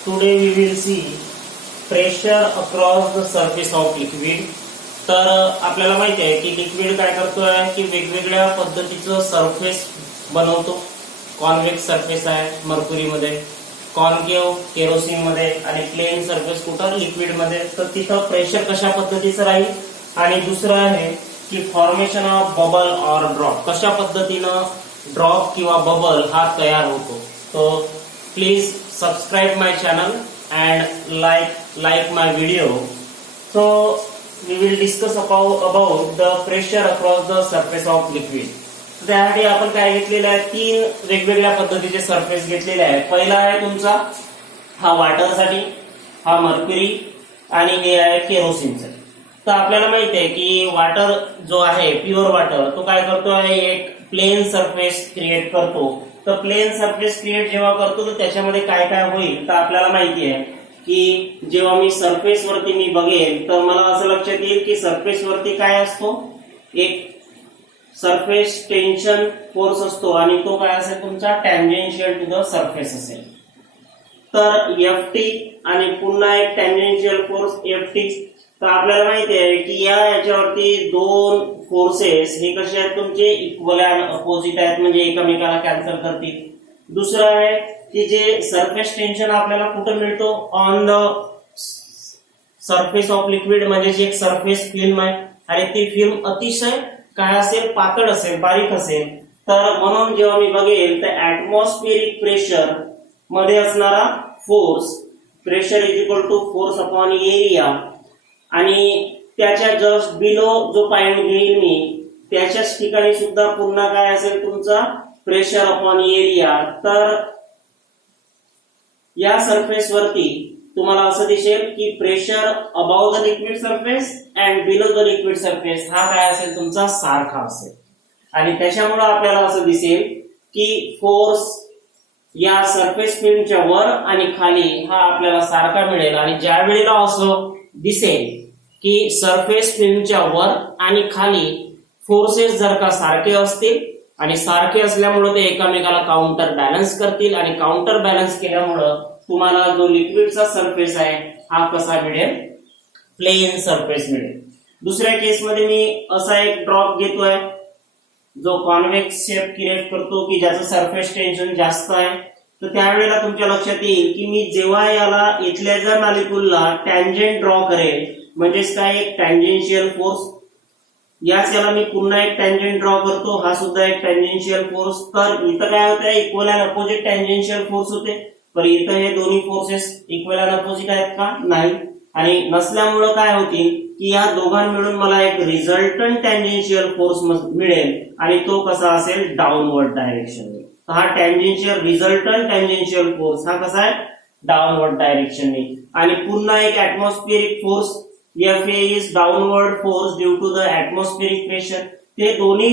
Today we will see pressure across the surface of liquid. तर आपल्याला माहिती आहे की लिक्विड काय करतोय की वेगवेगळ्या पद्धतीचं सरफेस बनवतो. कॉन्व्हेक्स सरफेस आहे मर्क्युरी मध्ये, कॉन्केव्ह केरोसिन मध्ये आणि प्लेन सरफेस कुठं लिक्विड मध्ये. तर तिथं प्रेशर कशा पद्धतीचं राहील. आणि दुसरं आहे की formation of bubble or drop, कशा पद्धतीनं ड्रॉप किंवा बबल हा तयार होतो. तो please subscribe my channel and like my video. So we will discuss about the pressure across the surface of liquid. त्यासाठी आपण काय घेतलेलं आहे, तीन वेगवेगळ्या पद्धतीचे सरफेस घेतलेले आहे. पहिला आहे तुमचा हा वॉटर साठी, हा मर्क्युरी आणि हे आहे केरोसिनसाठी. तर आपल्याला माहिती आहे की वॉटर जो आहे प्युअर वॉटर तो काय करतो आहे, एक प्लेन सरफेस क्रिएट करतो. तर प्लेन सरफेस क्रिएट जेव्हा करतो तर त्याच्यामध्ये काय काय होईल तर आपल्याला माहिती आहे की जेव्हा मी सरफेस वरती मी बघेल तर मला असं लक्षात येईल की सरफेस वरती काय असतो, एक सरफेस टेन्शन फोर्स असतो आणि तो काय असेल तुमचा टॅन्जेन्शियल टू द सरफेस असेल. तर Ft आणि पुन्हा एक टॅन्जेन्शियल फोर्स Ft. तर आपल्याला माहिती आहे की याच्यावरती दोन फोर्सेस हे कसे आहेत तुमचे इक्वल अँड अपोजिट आहेत, म्हणजे एकमेकाला कॅन्सल करतील. दुसरं आहे की जे सरफेस टेन्शन आपल्याला कुठे मिळतो, on the surface of liquid, म्हणजे जी एक सरफेस फिल्म आहे आणि ती फिल्म अतिशय काय असेल, पातळ असेल, बारीक असेल. तर म्हणून जेव्हा मी बघेल तर ऍटमॉस्फिअरिक प्रेशर मध्ये असणारा force, pressure is equal to force upon area, आणि त्याच्या जस्ट बिलो जो पॉइंट घेईल मी त्याच्याच ठिकाणी सुद्धा पुन्हा काय असेल तुमचा प्रेशर अपॉन एरिया. तर या सरफेस वरती तुम्हाला असं दिसेल की pressure above the liquid surface and below the liquid surface हा काय असेल तुमचा सारखा असेल. आणि त्याच्यामुळे आपल्याला असं दिसेल की फोर्स या सरफेस फिल्मच्या वर आणि खाली हा आपल्याला सारखा मिळेल. आणि ज्या वेळेला असं दिसेल की सरफेस फिल्मच्या वर आणि खाली फोर्सेस जर का सारखे असतील आणि सारखे असल्यामुळे ते एकमेकाला काउंटर बॅलन्स करतील आणि काउंटर बॅलन्स केल्यामुळे तुम्हाला जो लिक्विडचा सरफेस आहे हा कसा मिळेल, प्लेन सरफेस मिळेल. दुसऱ्या केसमध्ये मी असा एक ड्रॉप घेतोय जो कॉन्व्हेक्स शेप क्रिएट करतो की ज्याचं सरफेस टेन्शन जास्त आहे. तर त्यावेळेला तुमच्या लक्षात येईल की मी जेव्हा याला इथल्या जर मॉलिक्यूलला टॅन्जेंट ड्रॉ करेल, म्हणजेच काय एक टॅन्जेन्शियल फोर्स, याला मी पुन्हा एक टॅन्जेंट ड्रॉ करतो, हा सुद्धा एक टॅन्जेन्शियल फोर्स. तर इथं काय होतं, equal and opposite tangential force होते. पण इथं हे दोन्ही फोर्सेस इक्वल अँड अपोजिट आहेत का, नाही. आणि नसल्यामुळं काय होतील की या दोघां मिळून मला एक रिझल्टंट टॅन्जेन्शियल फोर्स मिळेल आणि तो कसा असेल, डाऊनवर्ड डायरेक्शन. हा टॅन्जेन्शियल रिझल्टंट टॅन्जेन्शियल फोर्स हा कसा आहे, डाऊनवर्ड डायरेक्शनने. आणि पुन्हा एक ऍटमॉस्फिअरिक force Fa is downward force due to the atmospheric pressure. ते दोन्ही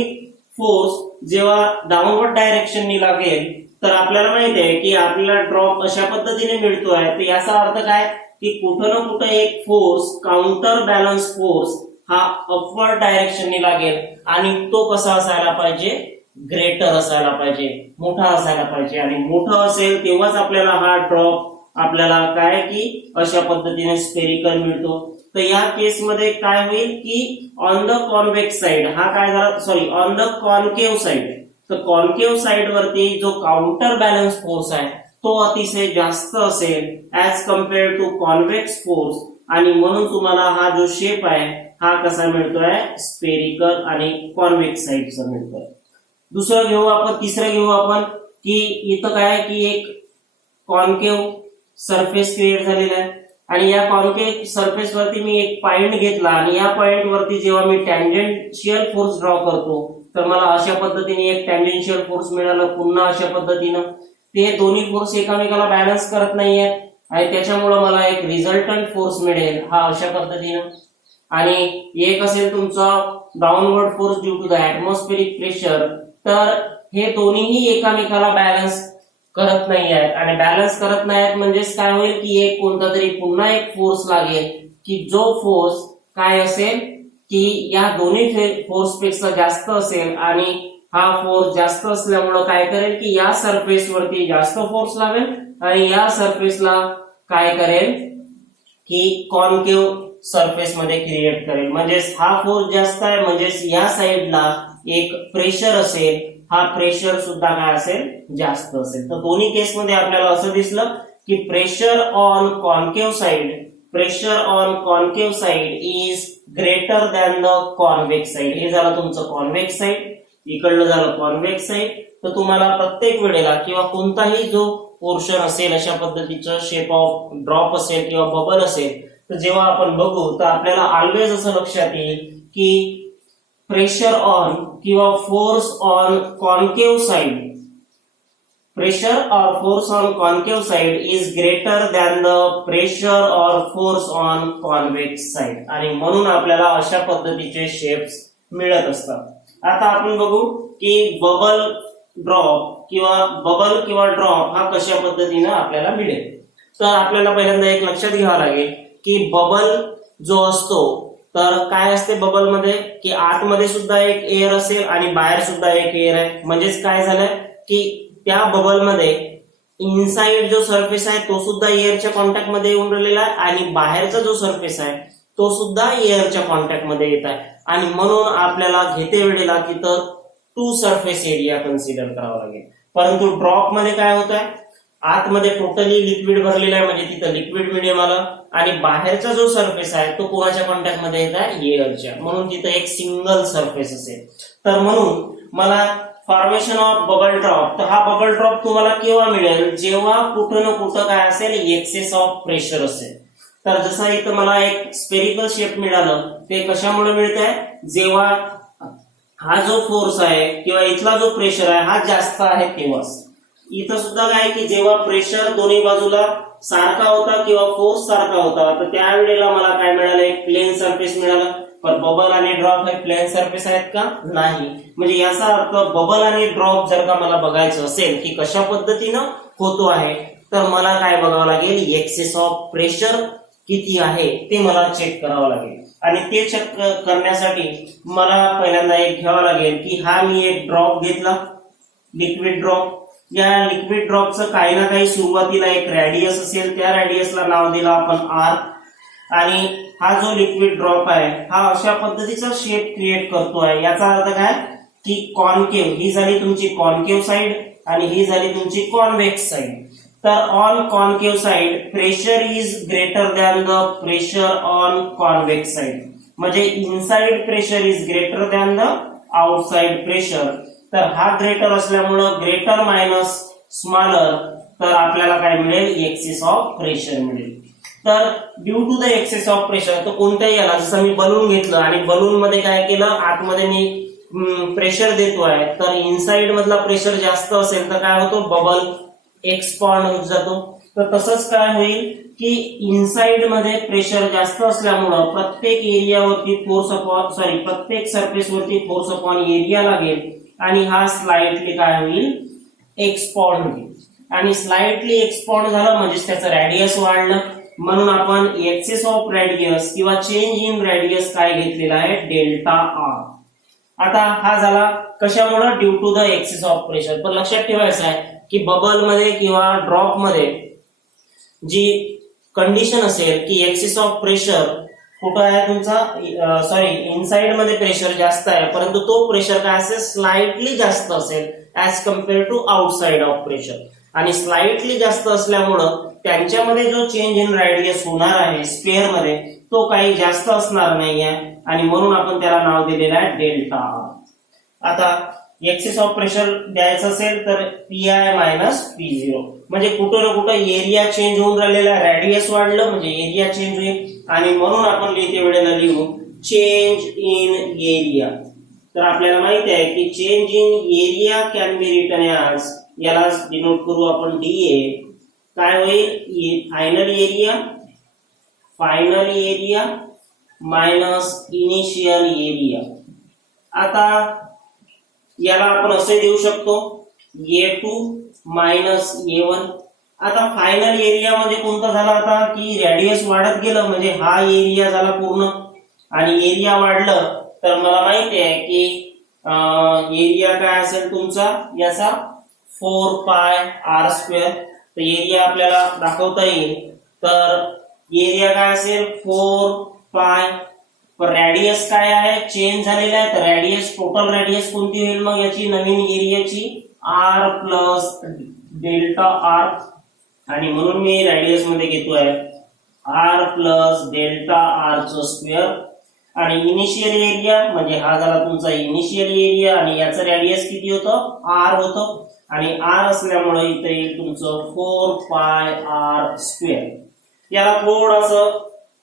फोर्स जेव्हा डाऊनवर्ड डायरेक्शननी लागेल तर आपल्याला माहिती आहे की आपल्याला ड्रॉप अशा पद्धतीने मिळतोय. तर याचा अर्थ काय की कुठं ना कुठं एक फोर्स, काउंटर बॅलन्स फोर्स हा अपवर्ड डायरेक्शननी लागेल आणि तो कसा असायला पाहिजे, ग्रेटर असायला पाहिजे, मोठा असायला पाहिजे. आणि मोठा असेल तेव्हाच आपल्याला हा ड्रॉप आपल्याला काय की अशा पद्धतीने स्पेरिकल मिळतो. तर या केसमध्ये काय होईल की ऑन द कॉन्व्हेक्स साइड हा काय झाला, sorry on the concave side, तर कॉन्केव्ह साइड वरती जो काउंटर बॅलन्स फोर्स आहे तो अतिशय जास्त असेल as compared to convex force. आणि म्हणून तुम्हाला हा जो शेप आहे हा कसा मिळतोय, स्पेरिकल आणि कॉन्व्हेक्स साइडचा मिळतोय. दुसरं घेऊ आपण, तिसरं घेऊ आपण की इथं काय की एक कॉन्केव्ह सरफेस क्रिएट झालेला आहे आणि या कॉन्केव्ह सरफेस वरती मी एक पॉइंट घेतला आणि या पॉइंट वरती जेव्हा मी टॅन्जेन्शियल फोर्स ड्रॉ करतो तर मला अशा पद्धतीने एक टॅन्जेन्शियल फोर्स मिळाला. पुन्हा अशा पद्धतीनं ते दोन्ही फोर्स एकमेकाला बॅलन्स करत नाहीयेत आणि त्याच्यामुळे मला एक रिझल्टंट फोर्स मिळेल हा अशा पद्धतीनं. आणि एक असेल तुमचा downward force due to the atmospheric pressure. तर हे दोन्हीही एकमेकाला बॅलन्स करत नाही आहेत आणि बॅलन्स करत नाहीत म्हणजेच काय होईल की एक कोणता तरी पुन्हा एक फोर्स लागेल की जो फोर्स काय असेल की या दोन्ही फोर्स पेक्षा जास्त असेल आणि हा फोर्स जास्त असल्यामुळे काय करेल की या सरफेस वरती जास्त फोर्स लागेल आणि या सरफेसला काय करेल की कॉन्केव्ह सरफेस मध्ये क्रिएट करेल. म्हणजेच हा फोर्स जास्त आहे, म्हणजेच या साइडला एक प्रेशर असेल, हा प्रेशर सुद्धा काय असेल, जास्त असेल. तर दोन्ही केस मध्ये आपल्याला असं दिसलं की pressure on concave side is greater than the convex side. हे झालं तुमचं कॉन्वेक्स साइड, इकडलं झालं कॉन्वेक्स साइड. तर तुम्हाला प्रत्येक वेळेला किंवा कोणताही जो पोर्शन असेल अशा पद्धतीचं शेप ऑफ ड्रॉप असेल किंवा बबल असेल, तर जेव्हा आपण बघू तर आपल्याला ऑलवेज असं लक्षात येईल की प्रेशर ऑन किंवा force on concave side, pressure or force on concave side is greater than the pressure or force on convex side. आणि म्हणून आपल्याला अशा पद्धतीचे शेप्स मिळत असतात. आता आपण बघू की बबल किंवा ड्रॉप हा कशा पद्धतीने आपल्याला मिळेल. तर आपल्याला पहिल्यांदा एक लक्षात घ्यावं लागेल की बबल जो असतो तर काय असते बबल मध्ये की आतमध्ये सुद्धा एक एअर असेल आणि बाहेर सुद्धा एक एअर आहे. म्हणजेच काय झालं की त्या बबल मध्ये इनसाइड जो सरफेस आहे तो सुद्धा एअरच्या कॉन्टॅक्ट मध्ये येऊन राहिलेला आहे आणि बाहेरचा जो सरफेस आहे तो सुद्धा एअरच्या कॉन्टॅक्ट मध्ये येत आहे. आणि म्हणून आपल्याला घेते वेळेला तिथं टू सरफेस एरिया कन्सिडर करावा लागेल. परंतु ड्रॉप मध्ये काय होत आहे, आतमध्ये टोटली लिक्विड भरलेला आहे, म्हणजे तिथं लिक्विड मिडियम आलं आणि बाहेरचा जो सरफेस आहे तो कोणाच्या कॉन्टॅक्ट मध्ये येत आहे, एअरच्या. म्हणून तिथं एक सिंगल सरफेस असेल. तर म्हणून मला फॉर्मेशन ऑफ बबल ड्रॉप, तर हा बबल ड्रॉप तुम्हाला केव्हा मिळेल, जेव्हा कुठं ना कुठं काय असेल, एक्सेस ऑफ प्रेशर असेल. तर जसं इथं मला एक स्पेरिकल शेप मिळालं, ते कशामुळे मिळत आहे, जेव्हा हा जो फोर्स आहे किंवा इथला जो प्रेशर आहे हा जास्त आहे तेव्हाच. इथं सुद्धा काय की जेव्हा प्रेशर दोन्ही बाजूला सारखा होता किंवा फोर्स सारखा होता, तर त्यावेळेला मला काय मिळालं, एक प्लेन सरफेस मिळालं. पण बबल आणि ड्रॉप हे प्लेन सरफेस आहेत का, नाही. म्हणजे याचा अर्थ बबल आणि ड्रॉप जर का मला बघायचं असेल की कशा पद्धतीनं होतो आहे, तर मला काय बघावं लागेल, एक्सेस ऑफ प्रेशर किती आहे ते मला चेक करावं लागेल. आणि ते चेक करण्यासाठी मला पहिल्यांदा एक घ्यावं लागेल की हा मी एक ड्रॉप घेतला, लिक्विड ड्रॉप. या लिक्विड ड्रॉपचं काही ना काही सुरुवातीला एक रॅडियस असेल, त्या रॅडियसला नाव दिलं आपण आर. आणि हा जो लिक्विड ड्रॉप आहे हा अशा पद्धतीचा शेप क्रिएट करतोय. याचा अर्थ काय की कॉन्केव्ह, ही झाली तुमची कॉन्केव्ह साइड आणि ही झाली तुमची कॉन्वेक्स साइड. तर on concave side pressure is greater than the pressure on convex side. म्हणजे inside pressure is greater than the outside pressure. तर हा ग्रेटर असल्यामुळं ग्रेटर मायनस स्मॉलर, तर आपल्याला काय मिळेल, एक्सेस ऑफ प्रेशर मिळेल. तर due to the excess of pressure, तर कोणत्याही याला, जसं मी बलून घेतलं आणि बलून मध्ये काय केलं, आतमध्ये मी प्रेशर देतोय, तर इनसाइड मधला प्रेशर जास्त असेल तर काय होतो, बबल एक्सपॉन्ड होत जातो. तर तसंच काय होईल की इनसाइड मध्ये प्रेशर जास्त असल्यामुळं प्रत्येक एरियावरती प्रत्येक सरफेस वरती फोर्स अपॉन एरिया लागेल आणि हा स्लाइटली काय होईल, एक्सपॉन्ड होईल. आणि स्लाइटली एक्सपॉन्ड झालं म्हणजे त्याचं रॅडियस वाढलं, म्हणून आपण एक्सेस ऑफ रॅडियस किंवा चेंज इन रॅडियस काय घेतलेला आहे, डेल्टा आर. आता हा झाला कशामुळे, due to the excess of pressure. पण लक्षात ठेवायचं आहे की बबल मध्ये किंवा ड्रॉप मध्ये जी कंडिशन असेल की एक्सेस ऑफ प्रेशर कुठं आहे तुमचा, इनसाइड मध्ये प्रेशर जास्त आहे, परंतु तो प्रेशर काय असेल, स्लाइटली जास्त असेल as compare to outside of pressure. आणि स्लाइटली जास्त असल्यामुळं त्यांच्यामध्ये जो चेंज इन रॅडियस होणार आहे स्पेअर मध्ये तो काही जास्त असणार नाहीये आणि म्हणून आपण त्याला नाव दिलेलं आहे डेल्टा आर. आता एक्सेस ऑफ प्रेशर द्यायचं असेल तर पीआय मायनस पी0, म्हणजे कुठं ना कुठं एरिया चेंज होऊन राहिलेला, रॅडियस वाढलं म्हणजे एरिया चेंज होईल. आणि म्हणून आपण लिहिते वेळेला लिहू चेंज इन एरिया. तर आपल्याला माहिती आहे की change in area can be written as, याला डिनोट करू आपण डीए. काय होईल, final area minus initial area. आता याला आपण असे देऊ शकतो A2 मायनस A1. आता फायनल एरिया म्हणजे कोणता झाला, आता की रॅडियस वाढत गेलं म्हणजे हा एरिया झाला पूर्ण, आणि एरिया वाढलं तर मला माहिती आहे की एरिया काय असेल तुमचा याचा 4 पाय r स्क्वेअर. तर एरिया आपल्याला दाखवता येईल तर एरिया काय असेल 4 पाय. रेडियस काय आहे, चेंज झालेला आहे, तर रेडियस टोटल रेडियस कोणती होईल मग याची नवीन एरियाची r प्लस डेल्टा r. आणि म्हणून मी रेडियस मध्ये घेतोय r प्लस डेल्टा r चं स्क्वेअर. आणि इनिशियल एरिया म्हणजे हा झाला तुमचा इनिशियल एरिया आणि याचं रेडियस किती होतं, r होतं. आणि r असल्यामुळे इथे येईल तुमचं 4 पाय r स्क्वेअर. याला थोडंसं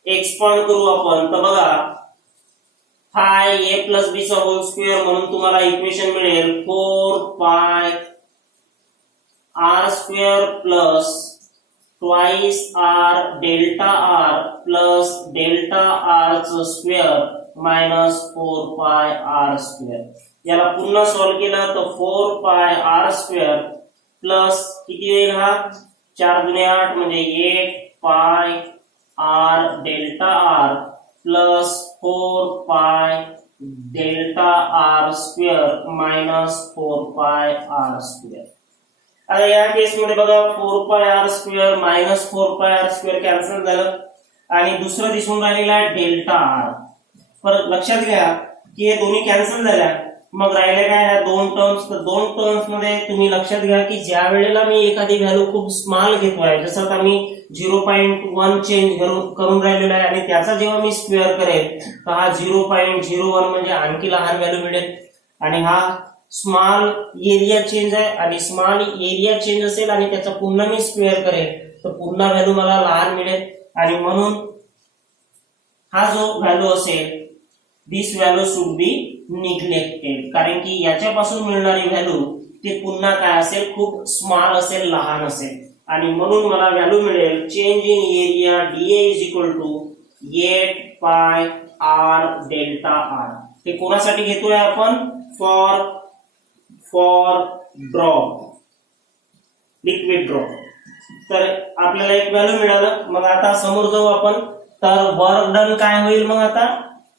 एक्सपांड करू आपण. तर बघा फाय a प्लस b चा होल स्क्वेअर म्हणून तुम्हाला इक्वेशन मिळेल 4 पाय r square plus twice r delta r plus delta r चं स्क्वेअर मायनस 4 पाय r स्क्वेअर. याला पुन्हा सॉल्व्ह केलं तर 4 पाय r स्क्वेअर प्लस किती होईल हा 4 दुने 8 म्हणजे 8 pi r delta r plus 4 पाय डेल्टा r स्क्वेअर मायनस 4 पाय r स्क्वेअर. आता या केस मध्ये बघा 4 पाय r स्क्वेअर मायनस 4 पाय r स्क्वेअर कॅन्सल झालं आणि दुसरं दिसून राहिलेला आहे डेल्टा r. परत लक्षात घ्या की हे दोन्ही कॅन्सल झाल्या, मग राहिले काय ह्या दोन टर्म्स. तर दोन टर्म्स मध्ये तुम्ही लक्षात घ्या की ज्या वेळेला मी एखादी व्हॅल्यू खूप स्मॉल घेतोय, जसं आता मी 0.1 चेंज करून राहिलेला आहे आणि त्याचा जेव्हा मी स्क्वेअर करेल तर हा 0.01 म्हणजे आणखी लहान व्हॅल्यू मिळेल. आणि हा स्मॉल एरिया चेंज आहे आणि स्मॉल एरिया चेंज असेल आणि त्याचा पुन्हा मी स्क्वेअर करेल तर पुन्हा व्हॅल्यू मला लहान मिळेल. आणि म्हणून हा जो व्हॅल्यू असेल दिस व्हॅल्यू शुड बी निग्लेक्टेड, कारण की याच्यापासून मिळणारी व्हॅल्यू ते पुन्हा काय असेल खूप स्मॉल असेल, लहान असेल. आणि म्हणून मला व्हॅल्यू मिळेल change in area dA is equal to 8 pi r delta r. ते कोणासाठी घेतोय आपण, फॉर ड्रॉप, लिक्विड ड्रॉप. तर आपल्याला एक व्हॅल्यू मिळालं. मग आता समोर जाऊ आपण. तर वर्क डन काय होईल मग आता,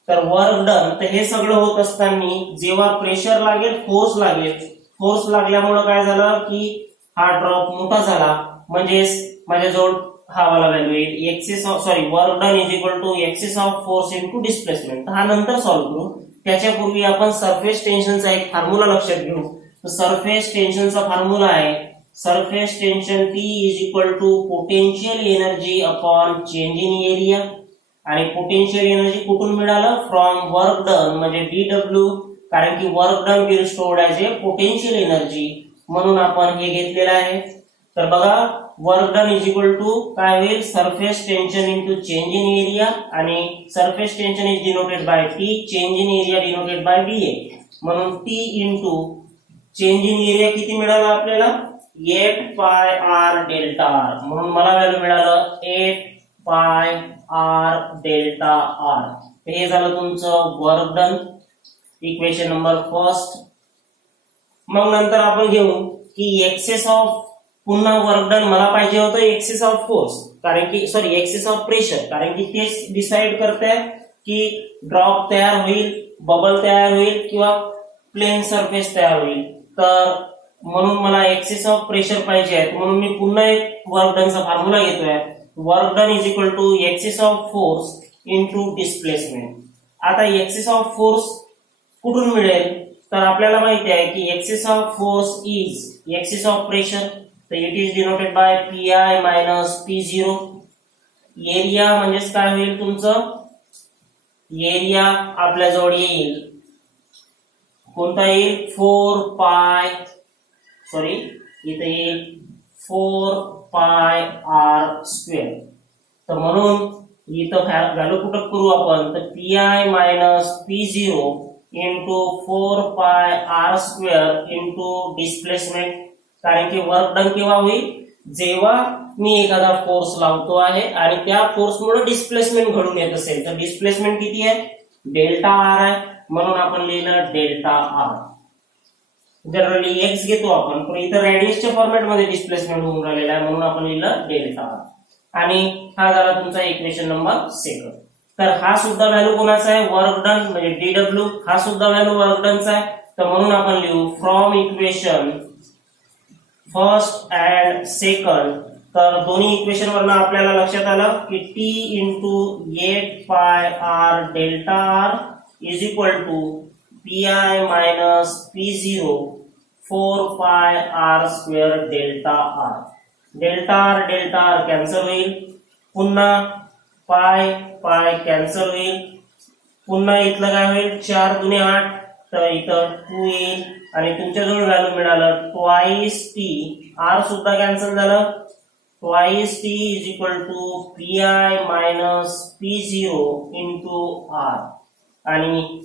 तर वर्क डन तर हे सगळं होत असताना जेव्हा प्रेशर लागेल, फोर्स लागेल, फोर्स लागल्यामुळे काय झालं की हा ड्रॉप मोठा झाला, म्हणजेच माझ्याजवळ हा वाला व्हॅल्यू येईल excess of work done is equal to excess of force into displacement. हा नंतर सॉल्व्ह करू. त्याच्यापूर्वी आपण सरफेस टेन्शनचा एक फॉर्म्युला लक्षात घेऊ. तर सरफेस टेन्शनचा फॉर्म्युला आहे surface tension T is equal to potential energy upon change in area. आणि पोटेन्शियल एनर्जी कुठून मिळालं, फ्रॉम वर्क डन म्हणजे dW, कारण की work done will stored as a potential energy, म्हणून आपण हे घेतलेलं आहे. तर बघा work done is equal to काय होईल, surface tension into change in area. आणि surface tension is denoted by T, change in area denoted by dA. म्हणून T into change in area किती मिळालं आपल्याला, 8 पाय r डेल्टा r. म्हणून मला value मिळालं 8 पाय r डेल्टा r. हे झालं तुमचं work done, equation number first. मग नंतर आपण घेऊ की एक्सेस ऑफ, पुन्हा वर्क डन मला पाहिजे होतं एक्सेस ऑफ फोर्स, कारण की एक्सेस ऑफ प्रेशर, कारण की तेच डिसाइड करते की ड्रॉप तयार होईल, बबल तयार होईल किंवा प्लेन सरफेस तयार होईल. तर म्हणून मला एक्सेस ऑफ प्रेशर पाहिजे आहे, म्हणून मी पुन्हा एक वर्क डनचा फॉर्म्युला घेतोय. Work done is equal to excess of force into displacement. आता एक्सेस ऑफ फोर्स कुठून मिळेल, तर आपल्याला माहिती आहे की excess of force is excess of pressure, तर it is denoted by PI minus P0. Area म्हणजेच काय होईल तुमचं, एरिया आपल्याजवळ येईल कोणता येईल, 4 पाय इथे येईल 4 पाय r स्क्वेअर. तर म्हणून इथं व्हॅल्यू पुटअप करू आपण, तर PI मायनस P0 इंटू 4 पाय r स्क्वेअर इंटू डिस्प्लेसमेंट. कारण की वर्क डन केव्हा होईल, जेव्हा मी एखादा फोर्स लावतो आहे आणि त्या फोर्समुळे डिस्प्लेसमेंट घडून येत असेल. तर डिस्प्लेसमेंट किती आहे, डेल्टा r आहे, म्हणून आपण लिहिलं डेल्टा r. जनरली x घेतो आपण, पण इथं रेडियसच्या फॉर्मॅट मध्ये डिस्प्लेसमेंट होऊन राहिलेला आहे, म्हणून आपण लिहिलं डेल्टा r. आणि हा झाला तुमचा इक्वेशन नंबर सेकंड. तर हा सुद्धा व्हॅल्यू कोणाचा आहे, वर्क डन म्हणजे dW. हा सुद्धा व्हॅल्यू वर्क डनचा आहे, तर म्हणून आपण लिहू from equation first and second तर दोन्ही इक्वेशन वरनं आपल्याला लक्षात आलं की T into 8 pi R delta R is equal to P I minus P0 4 pi R square delta R. Delta R cancel होईल, पुन्हा पाय पाय कॅन्सल होईल, पुन्हा इथलं काय होईल 4 दुने 8, तर इथं 2 येईल आणि तुमच्याजवळ व्हॅल्यू मिळालं ट्वाइस टी. आर सुद्धा कॅन्सल झालं, twice T is equal to P I minus P0 into R. आणि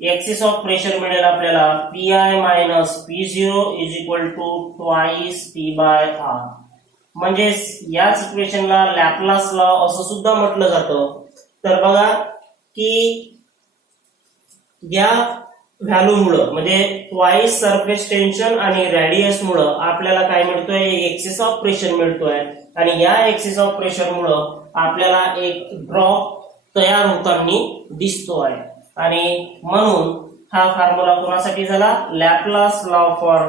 एक्सिस ऑफ प्रेशर मिळेल आपल्याला P I minus P0 is equal to twice T by R. म्हणजे याच इक्वेशनला लॅपलास लॉ असं सुद्धा म्हटलं जातं. तर बघा की या व्हॅल्यू मुळे म्हणजे ट्वाइस सरफेस टेन्शन आणि रेडियस मुळे आपल्याला काय मिळतोय, एक्सिस ऑफ प्रेशर मिळतोय. आणि या एक्सिस ऑफ प्रेशर मुळे आपल्याला एक ड्रॉप तयार होताना दिसतो आहे. आणि म्हणून हा फॉर्म्युला कोणासाठी झाला, लॅपलास लॉ फॉर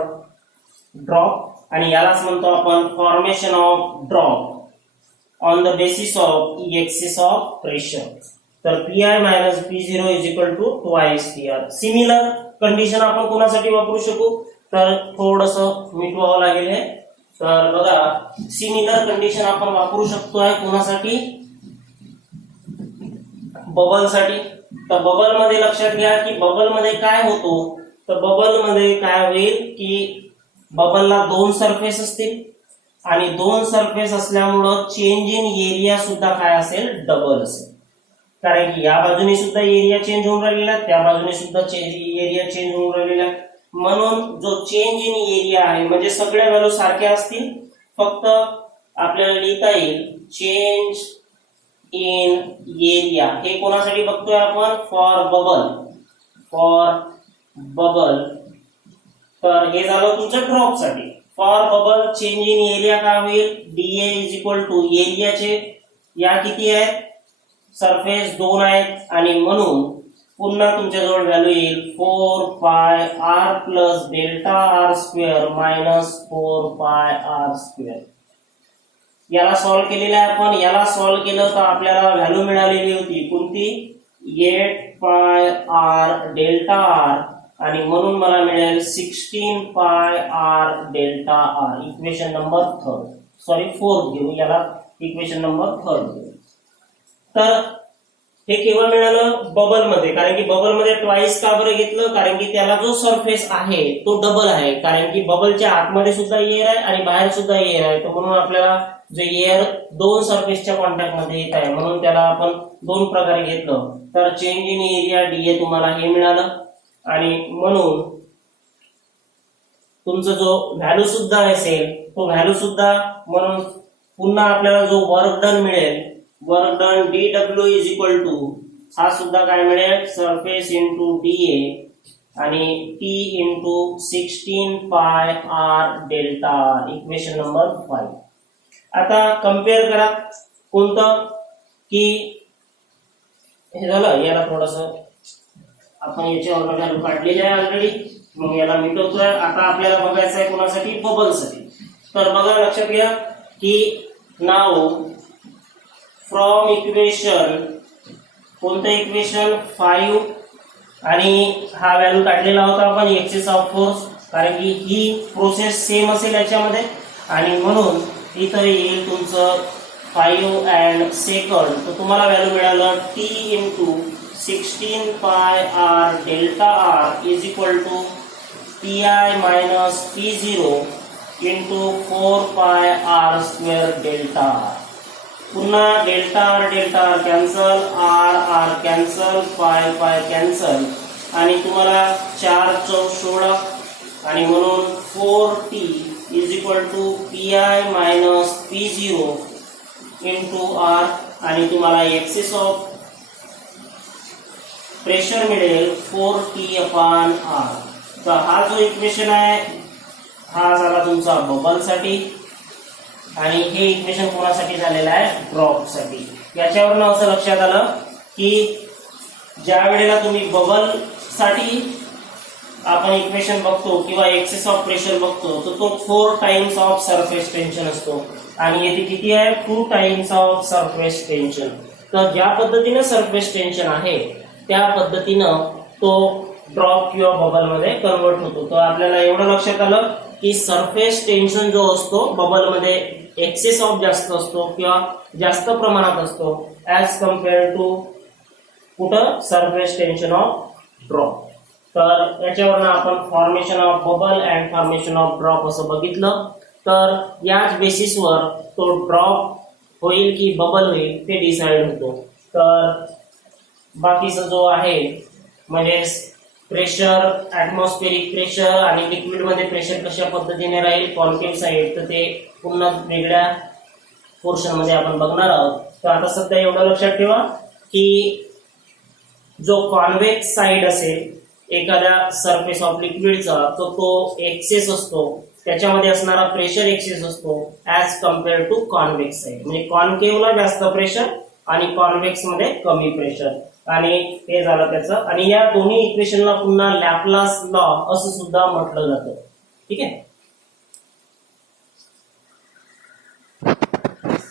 ड्रॉप. आणि यालाच म्हणतो आपण formation of drop on the basis of excess of pressure. तर P I minus P0 is equal to twice T R. Similar condition आपण कोणासाठी वापरू शकू, तर थोडस मिटवावं लागेल हे. तर बघा सिमिलर कंडिशन आपण वापरू शकतोय कोणासाठी, बबल साठी. तर बबल मध्ये लक्षात घ्या की बबल मध्ये काय होतो, तर बबल मध्ये काय होईल की बबलला 2 सरफेस असतील आणि 2 सरफेस असल्यामुळं चेंज इन एरिया सुद्धा काय असेल, डबल असेल. कारण की या बाजूने सुद्धा एरिया चेंज होऊन राहिलेला आहे, त्या बाजूने सुद्धा एरिया चेंज होऊन राहिलेला आहे. म्हणून जो चेंज इन एरिया आहे म्हणजे सगळ्या व्हॅल्यू सारख्या असतील, फक्त आपल्याला लिहिता येईल चेंज इन एरिया. हे कोणासाठी बघतोय आपण, फॉर बबल. For bubble. तर हे झालं तुमच्या ड्रॉप साठी. For bubble change in area काय होईल, डीए इज इक्वल टू एरियाचे या किती आहेत, सरफेस 2 आहेत आणि म्हणून पुन्हा तुमच्याजवळ व्हॅल्यू येईल 4 pi R plus delta R square minus 4 pi R square. याला सॉल्व्ह केलेलं आहे आपण. याला सॉल्व्ह केलं तर आपल्याला व्हॅल्यू मिळालेली होती कोणती, 8 पाय आर डेल्टा आर आणि म्हणून मला मिळेल 16 pi R delta R. Equation number 4 घेऊ, याला इक्वेशन नंबर 3 घेऊ. तर हे केव्हा मिळालं, बबल मध्ये. कारण की बबल मध्ये ट्वाइस का बरं घेतलं, कारण की त्याला जो सरफेस आहे तो डबल आहे. कारण की बबलच्या आतमध्ये सुद्धा एअर आहे आणि बाहेर सुद्धा एअर आहे. तर म्हणून आपल्याला जे एअर 2 सरफेसच्या कॉन्टॅक्ट मध्ये येत आहे म्हणून त्याला आपण 2 प्रकारे घेतलं. तर चेंज इन एरिया डीए तुम्हाला हे मिळालं आणि म्हणून तुमचा जो व्हॅल्यू सुद्धा असेल तो व्हॅल्यू सुद्धा, म्हणून पुन्हा आपल्याला जो वर्क डन मिळेल, work done dw is equal to हा सुद्धा काय मिळेल, सरफेस इंटू डीए आणि T into 16 pi R delta R. Equation number 5. आता कम्पेअर करा कोणतं, की हे झालं. याला थोडस आपण याच्यावर व्हॅल्यू काढलेली आहे ऑलरेडी, मग याला मिटवतोय. आता आपल्याला बघायचं आहे कोणासाठी, बबल साठी. तर बघा लक्षात घ्या की नाव फ्रॉम इक्वेशन, कोणतं इक्वेशन 5, आणि हा व्हॅल्यू काढलेला होता आपण एक्सिस ऑफ फोर्स. कारण की ही प्रोसेस सेम असेल याच्यामध्ये आणि म्हणून इथं येईल तुमचं 5 अँड सेकंड. तर तुम्हाला व्हॅल्यू मिळालं T into 16 pi R delta R is equal to P I minus P0 into 4 pi R square delta R. पुन्हा delta R cancel, R cancel, pi cancel आणि तुम्हाला 4 चौक 16 आणि म्हणून 4t is equal to P I minus P0 into R आणि तुम्हाला axis of pressure मिळेल 4t upon R. तर हा जो इक्वेशन आहे हा झाला तुमचा बबल साठी आणि हे इक्वेशन कोणासाठी झालेलं आहे, ड्रॉप साठी. याच्यावरून असं लक्षात आलं की ज्या वेळेला तुम्ही बबल साठी आपण इक्वेशन बघतो किंवा एक्सेस ऑफ प्रेशर बघतो तर तो 4 टाइम्स ऑफ सरफेस टेन्शन असतो. आणि येथे किती आहे 2 टाइम्स ऑफ सरफेस टेन्शन. तर ज्या पद्धतीने सरफेस टेन्शन आहे त्या पद्धतीनं तो ड्रॉप किंवा बबल मध्ये कन्वर्ट होतो. तर आपल्याला एवढं लक्षात आलं की सरफेस टेन्शन जो असतो बबल मध्ये एक्सेस ऑफ जास्त असतो किंवा जास्त प्रमाणात असतो ऍज कम्पेअर टू कुठं सरफेस टेन्शन ऑफ ड्रॉप. तर याच्यावरनं आपण formation of bubble and formation of drop असं बघितलं. तर याच बेसिसवर तो ड्रॉप होईल की बबल होईल ते डिसाइड होतो. तर बाकीचा जो आहे म्हणजे प्रेशर, ऍटमॉस्फेरिक प्रेशर आणि लिक्विड मध्ये प्रेशर कशा पद्धतीने राहील कॉन्केव्ह साईड, तर ते पुन्हा वेगळ्या पोर्शन मध्ये आपण बघणार आहोत. तर आता सध्या एवढं लक्षात ठेवा की जो कॉन्व्हेक्स साइड असेल एखाद्या सरफेस ऑफ लिक्विडचा तो एक्सेस असतो, त्याच्यामध्ये असणारा प्रेशर एक्सेस असतो as compare to convex side. म्हणजे कॉन्केव्हला जास्त प्रेशर आणि कॉन्व्हेक्स मध्ये कमी प्रेशर. आणि हे झालं त्याचं. आणि या दोन्ही इक्वेशनला पुन्हा लॅपलास लॉ असं सुद्धा म्हटलं जातं. ठीक आहे.